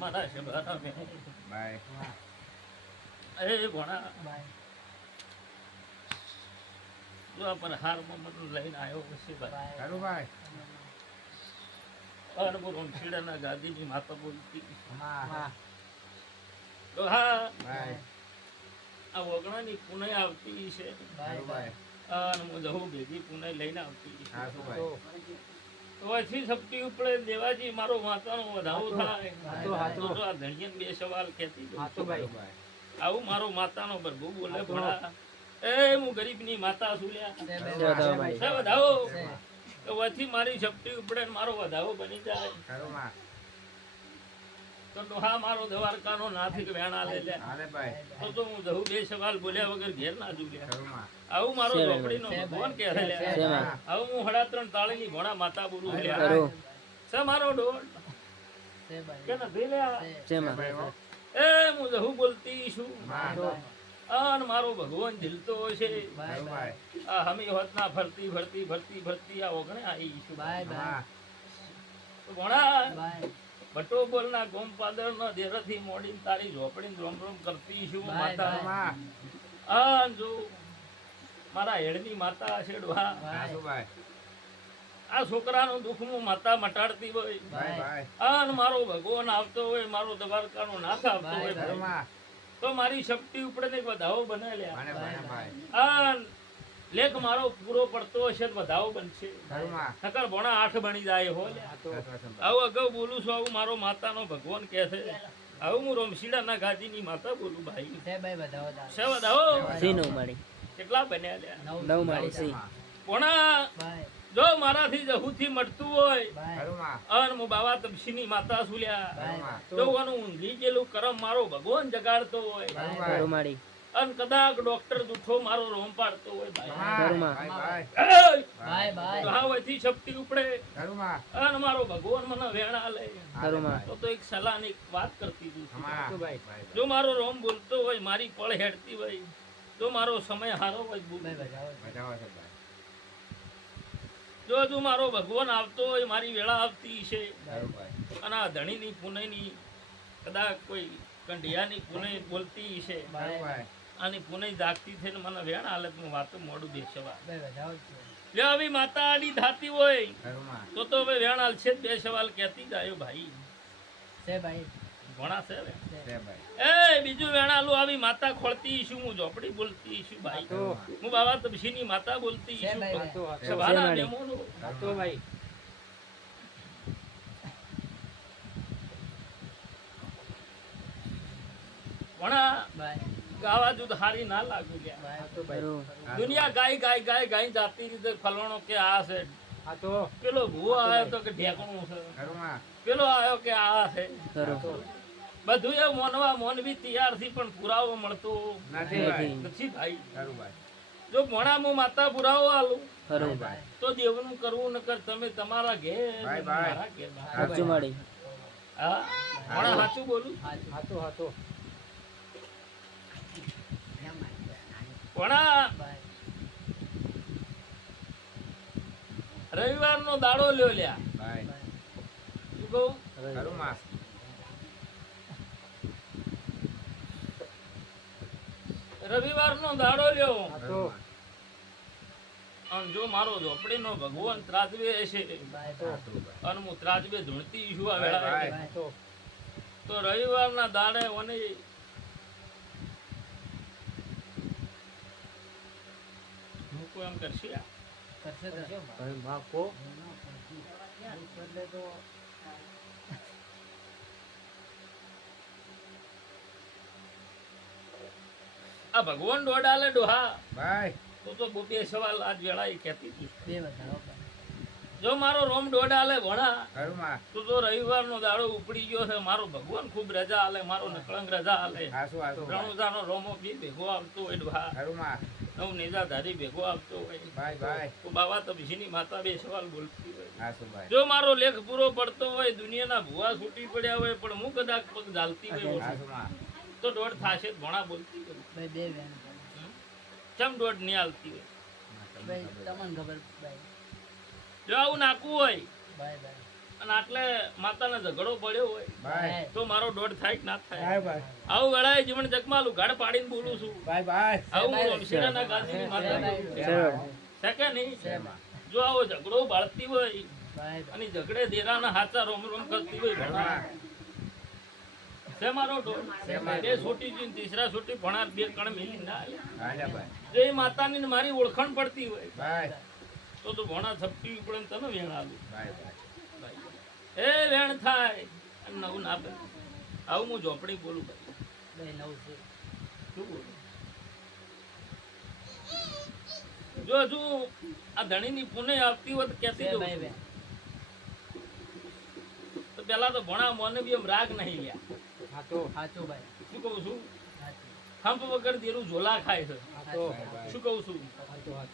મારા શબાના મેં. બાય. એ ભણા. જો આ પર હારમાં મને લઈને આવ્યો પછી ભાઈ. સારું ભાઈ અને બોલો છેડાના ગાદીની માતા બોલતી. હા. તો હા. બાય. આ વગણાની પુણે આવતી છે. સારું ભાઈ અને હું જવું ભેગી પુણે લઈને આવતી. હા ભાઈ તો શક્તિ ઉપડે દેવાજી મારો માતાનો વધાવો થાય. તો આ ધણિયાને બે સવાલ કહેતી આવું મારો માતાનો પ્રભુ બોલે. ભણા એ હું ગરીબની માતા છું લ્યા. વધાવો ભાઈ. છે વધાવો તો વથી મારી શક્તિ ઉપડે ને મારો વધાવો બની જાય. તો ડોહા મારો દ્વારકાનો નાથિક વેણા લે લે તો તો હું જહું બે સવાલ બોલ્યા વગર ઘેર ના જુ લ્યા સારું માં આવું મારો ઝોપડીનો ભગવાન કહે છે આવું હું હડા ત્રણ તાળીની ઘોડા માતા બોલું લ્યા છે મારો ડોળ કે નથી લ્યા શેમાં? ભાઈ હો. એ હું જહુ બોલતી છું. અન મારો ભગવાન ઝીલતો છે. આ હમી હોતના ફરતી ફરતી ફરતી ફરતી આ ઓગણે આવી છું. ભણા ભટો બોલના ગોમપાદર નો દેરથી મોડીને તારી ઝોપડીને રોમ રોમ કરતી છું માતા. આ જો મારા હેડની માતા છે ડોહા હા શું ભાઈ આ છોકરાનું દુઃખ હું માતા મટાડતી હોય. ભાઈ ભાઈ મારો ભગવાન આવતો હોય મારો દ્વારકાનો નાથ આવતો હોય તો મારી શક્તિ ઉપર ને વધાવો બનાવ્યા અન લેખ મારો પૂરો પડતો હશે વધાવો બનશે. નકર ભણા આઠ બની જાય હો. આવું અગાઉ બોલું છું આવું મારો માતાનો ભગવાન કહે છે. આવું હું રોમશીડાના ગાજીની માતા બોલું ભાઈ. છે વધાવો સી નવ માળી કેટલા બન્યા લ્યા? નવ માળી સી ભણા જો મારાથી જહુથી મળતું હોય અન હું બાવા તપસીની માતા સુલ્યા સારું માં જો ઊંઘી ગયેલું કરમ મારો ભગવાન જગાડતો હોય. અન કદાચ ડોક્ટર જૂઠો મારો રોમ પાડતો હોય ભાઈ. હા, સારું માં. ભાઈ એય! ભાઈ તો હા વયથી શક્તિ ઉપડે. અને મારો ભગવાન મને વેણા લે. તો તો એક સલાહની એક વાત કરતી હતી. જો મારો રોમ બોલતો હોય મારી પળ હેડતી હોય જો મારો સમય હારો હોય બોલ. જો હજુ મારો ભગવાન આવતો હોય મારી વેળા આવતી છે. અને આ ધણીની પુનઈની કદાચ કોઈ કંઢિયાની પુનઈ બોલતી છે. સારું ભાઈ જાગતી થઈને મને વેણ હાલત હું વાતો મોડું લે આવી માતા આડી ધાતી હોય. તો તો હવે વેણ હાલ છે બે સવાલ કહેતી જાય ભાઈ. ઘણા છે હવે. છે. એ બીજું વેણાલું આવી માતા ખોળતી છું હું ઝોપડી બોલતી ભાઈ. હું બાબા તપસીની માતા બોલતી ભાઈ. ઘણા. ગાવા જુદ હારી ના લાગુ. દુનિયા ગાય ગાય ગાય ગાય જાતી રીતે ફલવાનો કે આ છે. આ તો પેલો ભૂવો આવ્યો તો કે ઢેકણું છે. પેલો આવ્યો કે આ છે. બધું એ મોનવા મોનવી તૈયારથી પણ પુરાવો મળતો નથી ભાઈ. જો ભણામાં માતા પુરાવો આલું ખરું. ભાઈ. તો દેવનું કરવું નકર તમે તમારા ઘેર મારા ઘેર હા? મોણા સાચું બોલું? સાચું હાચું. ભણા રવિવાર નો દાડો લ્યો લ્યા. રવિવાર નો દાડો લ્યો. જો મારો ઝોપડીનો ભગવાન ત્રાજવે છે. અને હું ત્રાજવે ધૂણતી છું આ વેળા તો. રવિવાર ના રવિવારના દાડે મને એમ કરશે. આ? ભગવાન દોડાલે ડોહા. ભાઈ. તું તો બે સવાલ આજ વેળાએ કહેતી હતી. જો મારો રોમ દોડાલે ભણા સારું તું તો રવિવાર નો દાડો ઉપડી ગયો છે મારો ભગવાન ખૂબ રજા આલે મારો નકળંગ રજા આલે. ત્રણ હજાર નો રોમો બી ભેગો આવતો હોય ડોહા. સારું નવ નેજાધારી ભેગો આપતો હોય. ભાઈ ભાઈ. તો તપસીની માતા બે સવાલ બોલતી હોય. જો મારો લેખ પૂરો પડતો હોય દુનિયાના ભુવા છૂટી પડ્યા હોય પણ હું કદાચ પગ ઝાલતી હોય તો દોઢ થાશે જ ભણા બોલતી હોય. ચમ દોઢ નહીં હાલતી હોય? જો આવું નાખવું હોય અને આટલે માતાને ઝઘડો પડ્યો હોય તો મારો દોઢ થાય કે ના થાય. Bye bye. આવું વેળાએ જીવન જગમાલું ગાડ પાડીને બોલું છું. Bye bye. આવું હું રમશીડાના ગાંધીની માતા બોલું છું. છે કે નહીં? જો આવો ઝઘડો બાળતી હોય અને ઝઘડે દેરાના હાથા રોમ રોમ કરતી હોય ભણા છે મારો બે છોટી જીન તીસરા છોટી ભણાર બે કણ મિલી ના. જો એ માતાની ને મારી ઓળખાણ પડતી હોય તો તો ભણા છપટી પડે ને તને વેણ આલું બાય બાય. એ વેણ થાય. અને નવું ના બને આવું હું ઝોપડી બોલું ભાઈ. શું બોલું? જો હજુ આ ધણીની પુણે આવતી હોત કેતી જવું છું. તો પેલા તો ભણા મોને બી એમ રાગ નહીં લ્યા. હાથો શું કહું છું? હંપ વગર દેરું ઝોલા ખાય છે. શું કહું છું?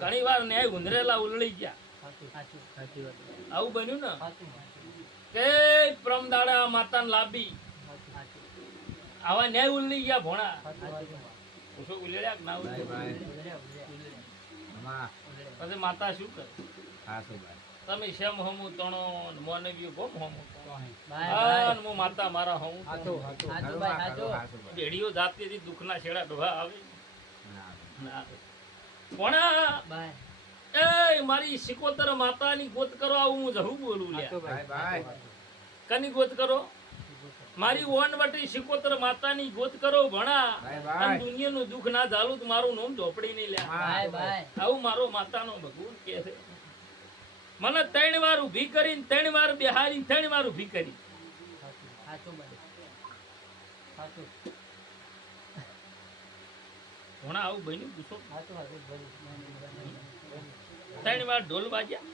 ઘણી વાર ન્યાય ઉંદરેલા ઉલળી ગયા. આવું બન્યું ને? કે પ્રમ દાડા માતાને લાંબી. આવા ન્યાય ઉલ્લી ગયા ભોણા. ઓછો ઉલેડ્યા ના ઉલેડ્યા? પછી માતા શું કરે? તમે શેમ હમુ તણો ને મોને બી ગોમ હમું? બાય હું માતા મારા હમું ભેડીઓ જાતીથી દુઃખના છેડા ડોહા આવે. ના આવે. ભોણા. મારી સિકોતર માતાની ગોત કરો આવું હું જહું બોલું કની ગોત કરો? મારી ઓનવટી સિકોતર માતાની ગોત કરો ભણા. અને દુનિયાનું દુઃખ ના ઝાલું તો મારું નામ ઝોપડી નહીં લે આવું મારો માતાનો ભગવાન કે છે. મને ત્રણ વાર ઊભી કરીને ત્રણ વાર બેહારીને ત્રણ વાર ઊભી કરી. ભણા આવું બન્યું પૂછો. ત્રણ વાર ઢોલ વાગ્યા.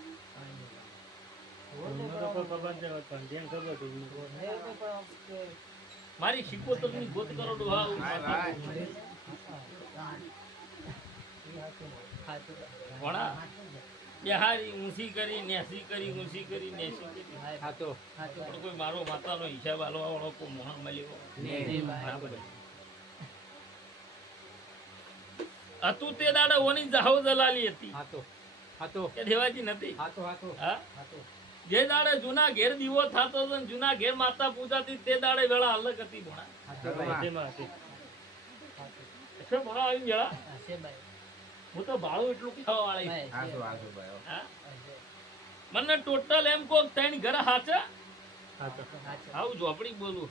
મારી સિકોતરની ગોત કરો ડોહા આવું બાય માતા બાય ભણા બેહારી ઊંચી કરી નેસી કરી ઊંસી કરી નેસી કરી. પણ કોઈ મારો માતાનો હિસાબ આલવા વાળો કોઈ મોણ મળ્યો? ના હતું તે દાડા ઓની જાહો દલાલી હતી. હાથો કે દેવાજી નથી. હા? જે દાડે જૂના ઘેર દીવો થતો હતો જૂના ઘેર માતા પૂજાતી તે દાડે વેળા અલગ હતી ભણા. ભણા આવી વેળા? હું તો ભાડું એટલું ખાવા વાળી મને ટોટલ એમ કોક ત્રણ ઘર હાચા? આવું ઝોપડી બોલું.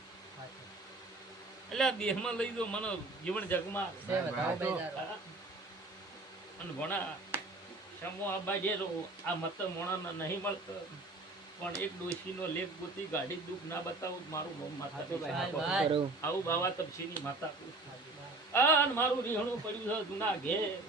એટલે દેહ દેહમાં લઈ દો મને જીવન જગમાં. અને ભણા શમો આ બાજે રહો. આ મત મોણાને નહીં મળતો. પણ એક ડોશીનો લેખ ગોતી ગાડી દુઃખ ના બતાવું મારું મોં માતા હાથો ભાઈ બેસાડે. આવું બાવા તપસીની માતા અન મારું રીહણું પડ્યું છે જૂના ઘેર.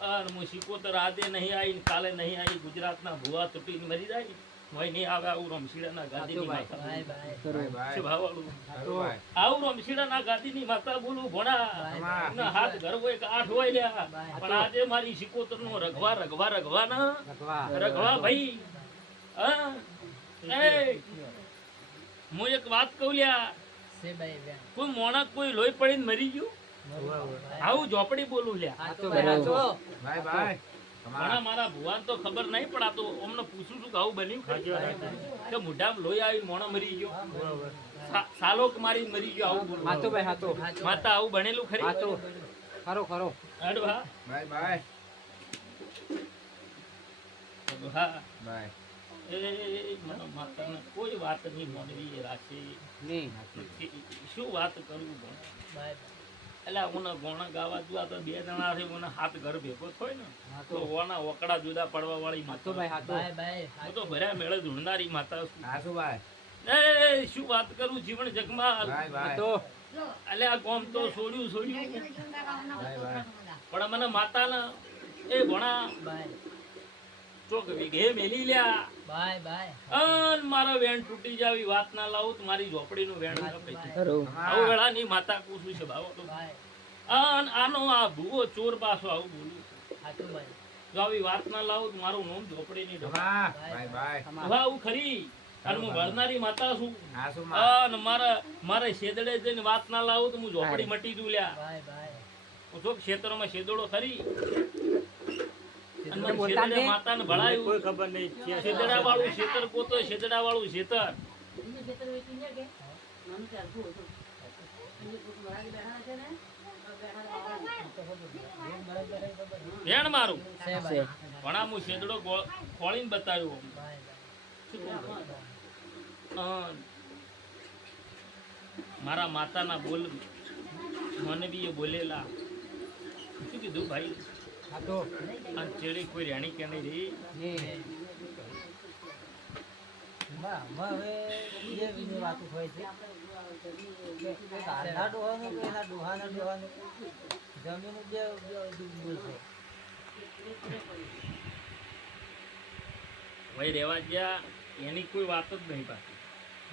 અન હું સિકોતર આદે નહીં આવી કાલે નહીં આવી ગુજરાતના ભૂવા તૂટીને મરી જાય. મોય નહીં આવે આવું રમશીડાના ગાદીની માતા. બાય બાય શું ભાવવાળું? હારું બાય આવું રમશીડાના ગાદીની માતા બોલું ભણા. ના હાથ ઘર હોય કે આઠ હોય લ્યા. પણ આજે મારી સિકોતર નો રઘવા રઘવા. રઘવા ના રઘવા. ભાઈ. હું? એક વાત કહું લ્યા. કોઈ મોણક કોઈ લોહી પડીને મરી ગયું? આવું ઝોપડી બોલું લ્યા. બાય બાય ઘણા મારા ભુવાન તો ખબર નહીં પણ આ તો અમને પૂછું છું કે આવું બન્યું કે મોઢામાં લોહી આવી મોણો મરી ગયો. સાલોક મારી મરી ગયો આવું બોલું ભાઈ હાથો માતા આવું બનેલું ખરી? હાથો ખરો ખરો. અડવા બાય બાય. બાય. એ મને માતાને કોઈ વાત નહીં મોનવી એ રાખી. નહીં શું વાત કરું? પણ એટલે હું ગોણા ગાવા જુદા તો બે જણા છે મને હાથ ઘર ભેગો થોય ને. તો. ઓના ઓકડા જુદા પડવા વાળી માતા. ભાઈ હાથો હું તો ભર્યા મેળે ઢૂંઢનારી માતા. હાસુ બાય એ શું વાત કરું જીવન જગમાં? ભાઈ હાથો અલે આ ગોમ તો છોડ્યું છોડ્યું પણ મને માતાના એ ભણા ચોક વિઘે મેલી લ્યા. અન મારા વેણ તૂટી જાવી વાત ના લાવું તો મારી ઝોપડીનું વેણ કપાઈ આવું અમા વેળાની માતા કુસું છે બાવો અન આનો આ ભૂવો ચોર પાછો આવું બોલું જો આવી વાત ના લાવું તો મારું નામ બાય બાય ડોહા આવું ખરી. અને હું ભરનારી માતા છું. અન મારા મારે શેદડે જઈને વાત ના લાવું તો હું ઝોપડી મટી દઉં લ્યા. હું તો ક્ષેત્રમાં શેદડો ખરી. અને માતાને ભળાયું કોઈ ખબર નહીં. છે શેતળા વાળું શેતર પોતો શેતળા વાળું શેતર ભેણ મારું. પણ આ હું શેતળો ગો- ખોળીને બતાવ્યો મારા માતાના બોલ મને બી એ બોલેલા. શું કીધું ભાઈ? હા તો ચેડી કોઈ રેણી કે નહીં રહી? હવે વાતો હોય છે. કે ડોહાનું કે એના ડોહાના ડોહાનું? જમીન બે બે છે. ભાઈ રહેવા ગયા એની કોઈ વાત જ નહીં પાછી.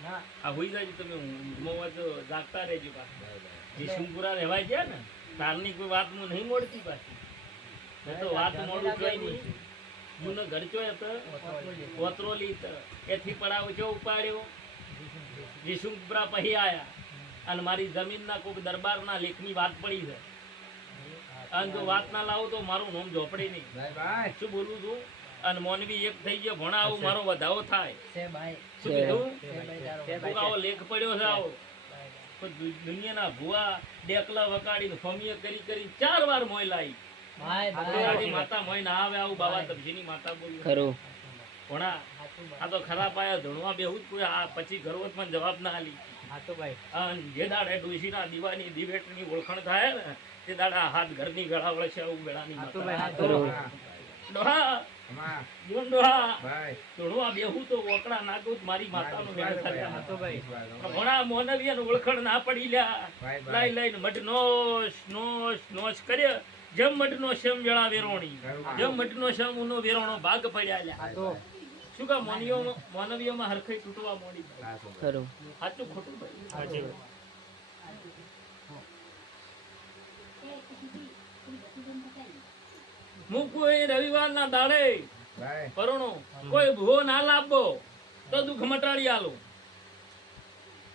ના. આ હોઈ જાય તમે ઊંઘમાં તો જાગતા રહેજો પાછા. જે શિવપુરા રહેવાય ગયા ને તારની કોઈ વાત હું નહીં મળતી પાછી. તો વાત મોડું જોઈ નહીં હું ઘર ચોય હતો કોતરોલી એથી પડાવ ચો ઉપાડ્યો. વિશુપુરા પછી આયા. અને મારી જમીનના કોઈક દરબારના લેખની વાત પડી છે. અને જો વાત ના લાવો તો મારું નામ ઝોપડી નહીં. શું બોલું છું? અને મોનવી એક થઈ ગયો ભણા આવું મારો વધાવો થાય. શું કીધું? આવો લેખ પડ્યો છે આવો. દુનિયાના ભુવા ડેકલા વકાડીને ફમીએ કરી કરી ચાર વાર મોય લાવી માતા મોય ના આવે આવું બાબા તબજીની માતા બોલી. ખરું. ભણા આ તો ખરાબ આયા ધણવા બેહું જ કોઈ આ પછી ઘરવત પણ જવાબ ના આલી. હા તો ભાઈ. જે દાડે ડોશીના દીવાની દિવેટની ઓળખાણ થાય ને તે દાડે હાથ ઘરની ગળા વળશે આવું ગળાની હા તો માતા. ભાઈ હા તો હા. ડોહા! જીવન ડોહા! બાય બેહું તો ઓકડા નાખું મારી માતાનું મેળ થાય. હા તો ભાઈ. ઘણા મોનવિયાને ઓળખણ ના પડી લ્યા. લાઈ લાઈને મઢ નોશ નોશ નોશ કર્યો. જેમ મઢનો શેમ વેળા વેરોણી. જેમ મઢનો શેમ ઉનો વેરોણો ભાગ પડ્યા લ્યા. તો. શું કા માનવીઓ મોનવીઓમાં હરખઈ તૂટવા મોડી? ખરું. સાચું ખોટું ભાઈ. સાચી એ કોઈ રવિવારના દાડે પરુણો કોઈ ભૂવો ના લાભો તો દુઃખ મટાડી આલો.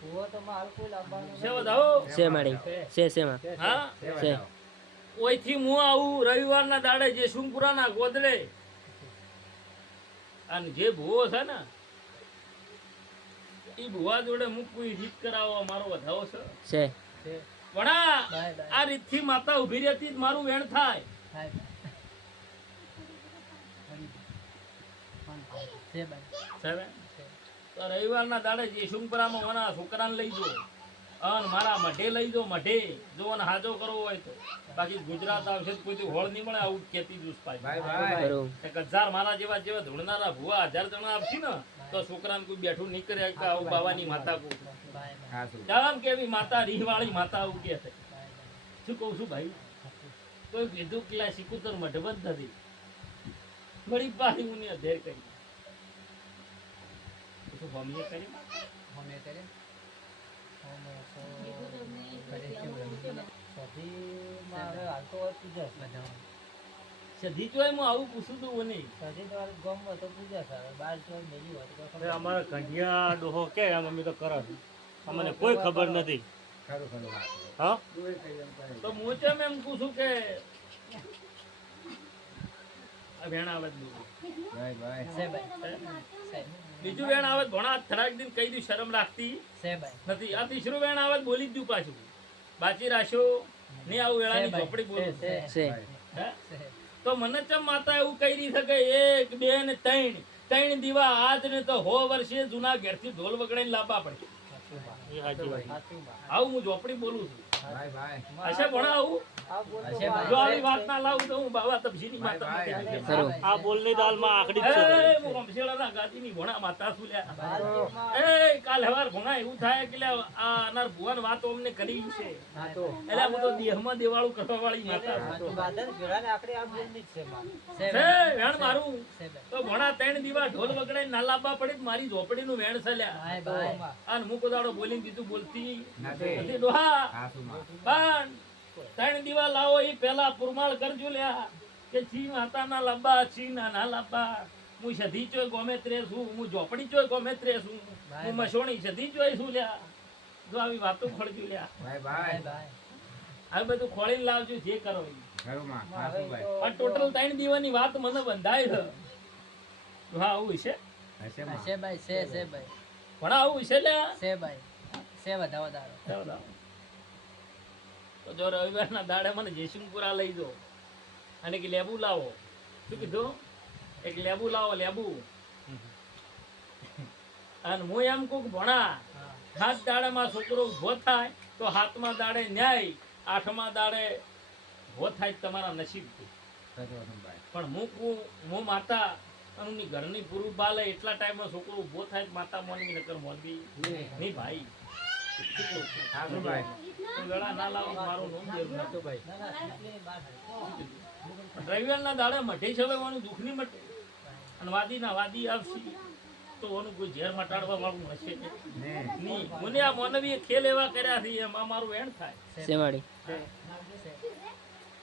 કૂવો તો માલ કોઈ લાવવાનું છે છે મારી છે છે માં હા? છે. ઓયથી હું આવું રવિવારના દાડે જે શુંપુરાના ગોદડે અને જે ભૂવો છે ને એ ભૂવા જોડે હું રીત કરાવવા મારો વધાવો છે. વડા આ રીતથી માતા ઊભી રહેતી જ મારું વેણ થાય. રવિવારના દાડે જે શુંપરામાં મને છોકરાને લઈ જો અને મારા મઢે લઈ જો મઢે. જો અને હાજો કરવો હોય તો. બાકી ગુજરાત આવશે તો કોઈ હોળ નહીં મળે આવું કેતી દુસ પાછી હજાર મારા જેવા જેવા ધૂળનારા ભુવા હજાર જણા આપશે ને તો છોકરાને કોઈ બેઠું નહીં કરે કે આવું બાવાની માતા કો જામ કેવી માતા રીહવાળી માતા આવું કે છે. શું કહું છું ભાઈ? કોઈ કીધું કે સિકુતર મઢબત નથી. વળી પાછી હું અધેર કરી. શું મમ્મીએ કરી અમે કરે સધી તો પૂજા બધા સધી જોઈ હું આવું પૂછું તું નહીં સધી તો ગમ તો પૂજા કરે બાર ચોર મેલી હોય તો કોઈ હવે ખબર અમારા ઘંટિયા ડોહો કે આમ અમે તો કર છે. અમને કોઈ ખબર નથી હા એમ. તો હું ચેમ એમ પૂછું કે આ. બાય બાય ભાઈ છે બીજું વેણ આવે ઘણા થોડાક દિન કઈ દી શરમ રાખતી નથી. આ તીસરું વેણ આવે બોલી જ દઉં પાછું. બાચી રાખ્યો નહીં આવું વેળાની. ઝોપડી બોલું. તો મને ચમ માતા એવું કહી શકે એક બે ને ત્રણ. ત્રણ દીવા આજ ને તો હો વર્ષે જૂના ઘેરથી ઢોલ વગડાઈને લાવવા પડે. આવું હું ઝોપડી બોલું છું. બાય ભણા આવું? ના ભણા માતા છું લ્યા. બાજુમાં એ કાલ હવાર ભણા એવું થાય કે લ્યા આ અનાર ભુવન વાતો અમને કરી છે. હા તો. એટલે હું તો દેહમાં દેવાળું કરવા વાળી માતા છું. સાચું બાદલ ભેળાને આખરી આ બોલની જ છે મારી. છે છે ભાઈ. વેણ મારું. તો ભણા ત્રણ દીવા ઢોલ વગડાઈને ના લાવવા પડે મારી મારી ઝોપડીનું વેણ સલ્યા. અને હું કોદાડો બોલીને બીજું બોલતી. નથી. પણ ત્રણ દીવા લાવો એ પેલા પુરમાળ કરજો લ્યા. કે છી માતાના લાંબા છી નાના લાંબા. હું સધી ચોય ગમે ત્રે છું હું ઝોપડી ચોય ગમે ત્રે છું. હું મસોણી સધી ચોય છું લ્યા. જો આવી વાતો ખોળજો લ્યા. ભાઈ, ભાઈ. આ બધું ખોળીને લાવજો જે કરો આ ટોટલ ત્રણ દીવાની વાત મને બંધાય છે. હા આવું છે હશે છે ભાઈ છે છે ભાઈ. પણ આવું છે લે છે ભાઈ. છે વધારે વધારે. તો જો રવિવારના દાડે મને જયસિંહપુરા લઈ જો અને કે લેબુ લાવો. શું કીધું? એક લેબુ લાવો લેબુ. અને હું એમ કુક ભણા સાત દાડામાં છોકરો ઊભો થાય તો હાથમાં દાડે ન્યાય આઠમા દાડે ઊભો થાય તમારા નસીબથી પણ હું કહું હું માતા અને ઘરની પૂરું બાલે એટલા ટાઈમમાં છોકરો ઊભો થાય માતા મોનવી નકર મોનવી. નહીં ભાઈ. વેળા ના લાવો મારું નામ દેવું નતું ભાઈ ના ના એટલી વાત રવિવારના દાડે મઢે છવાવાનું દુઃખ નહીં મટે અને વાદીના વાદી આવશે તો ઓનું કોઈ ઝેર મટાડવા વાળું હશે ને. નહીં. મને આ માનવીએ ખેલ એવા કર્યા છે એમાં મારું એણ થાય. શેમાડી છે